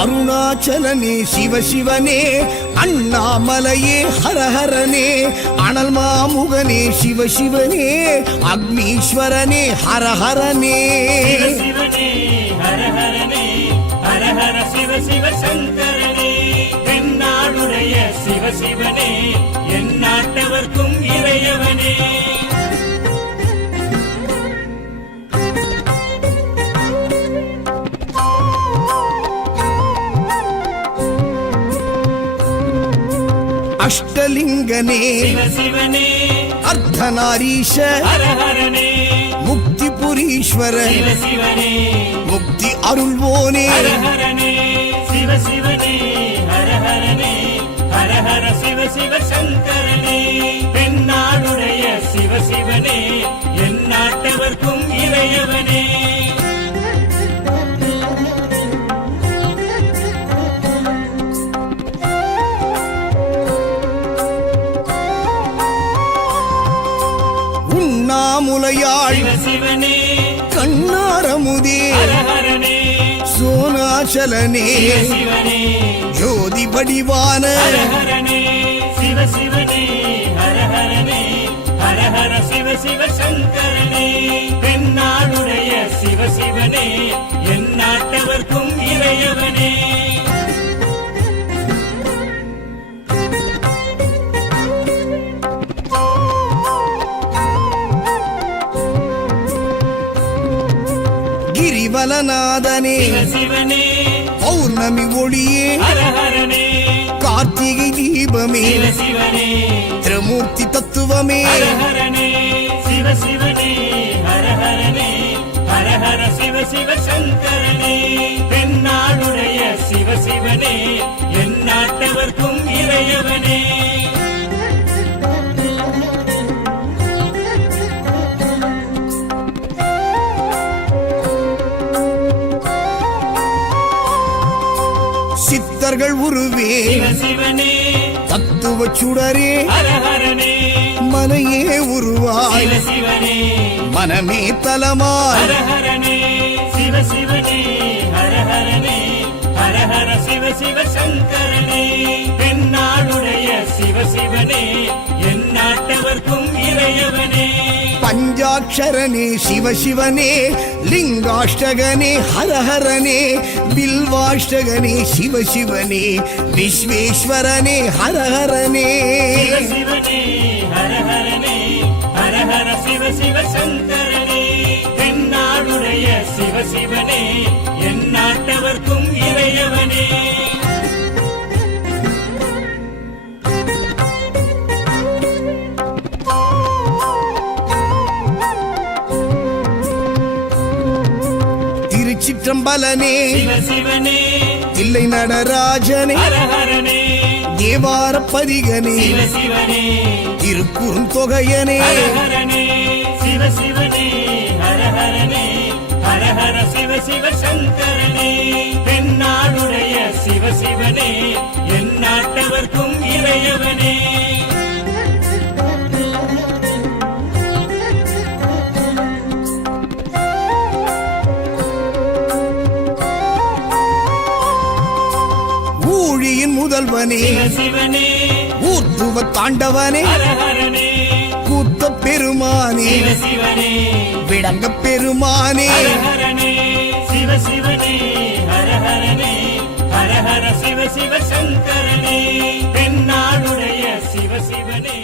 அருணாச்சலனே சிவசிவனே, அண்ணாமலையே ஹரஹரனே, அனல் மாமுகனே சிவசிவனே, அக்னீஸ்வரனே ஹரஹரனே. சிவசிவனே ஹரஹரனே, ஹரஹர சிவ சிவ சங்கரனே, தென்னாடுடைய சிவசிவனே, என் நாட்டவர்க்கும் இறையவனே. அஷ்டலிங்கனே சிவசிவனே, அர்த்தநாரீஷ ஹரஹரனே, முக்திபுரீஸ்வர சிவசிவனே, முக்தி அருள்வோனே. ஹரஹரனே சிவசிவனே, ஹரஹரனே, ஹரஹர சிவ சிவ சங்கரனே, தென்னாடுடைய சிவசிவனே, என் நாட்டவர்க்கும் இறையவனே. உண்ணாமுலையாள் சிவசிவனே, கண்ணாரமுதே ஹரஹரனே, சோனாச்சலனே சிவசிவனே, ஜோதி வடிவான ஹரஹரனே சிவசிவனே, ஹரஹரனே, ஹரஹர சிவ சிவ சங்கரனே, தென்னாடுடைய சிவசிவனே, என் நாட்டவர்க்கும் இறையவனே. கிரிவலநாதனே சிவசிவனே, பௌர்ணமி ஒளியே ஹரஹரனே, கார்த்திகை தீபமே சிவசிவனே, திரமூர்த்தி தத்துவமே. ஹரஹரனே சிவசிவனே, ஹரஹரனே, ஹரஹர சிவ சிவ சங்கரனே, தென்னாடுடைய சிவசிவனே, என் நாட்டவர்க்கும் இறையவனே. சித்தர்கள் உருவே சிவசிவனே, தத்துவ சுடரே ஹரஹரனே, மனையே உருவாய் சிவசிவனே, மனமே தலமாய். ஹரஹரனே சிவசிவனே, ஹரஹரனே, ஹரஹர சிவ சிவ சங்கரனே, தென்னாடுடைய சிவசிவனே, என் நாட்டவர்க்கும் இறையவனே. பஞ்சாட்சரனே சிவசிவனே, லிங்காஷ்டகனே ஹரஹரனே, பில்வாஷ்டகனே சிவசிவனே, விஸ்வேஸ்வரனே ஹரஹரனே. சிவசிவனே, ஹரஹரனே, ஹரஹர சிவ சிவ சங்கரனே, தென்னாடுடைய சிவசிவனே, என் நாட்டவர்க்கும் இறையவனே. திருச்சிற்றம்பலனே சிவசிவனே, தில்லை நடராஜனே, ஹரஹரனே, தேவார பதிகனே, சிவசிவனே, திருக்குறுந்தொகையனே. ஹரஹரனே சிவசிவனே, ஹரஹரனே, ஹரஹர சிவ சிவ சங்கரனே, தென்னாடுடைய சிவசிவனே, என் நாட்டவர்க்கும் இறையவனே. ஊழியின் முதல்வனே சிவசிவனே, ஊர்த்துவ தாண்டவனே, ஹரஹரனே, கூத்த பெருமானே, சிவசிவனே, விளங்க பெருமானே. ஹரஹரனே சிவசிவனே, ஹரஹரனே, ஹரஹர சிவ சிவ சங்கரனே, தென்னாடுடைய சிவசிவனே.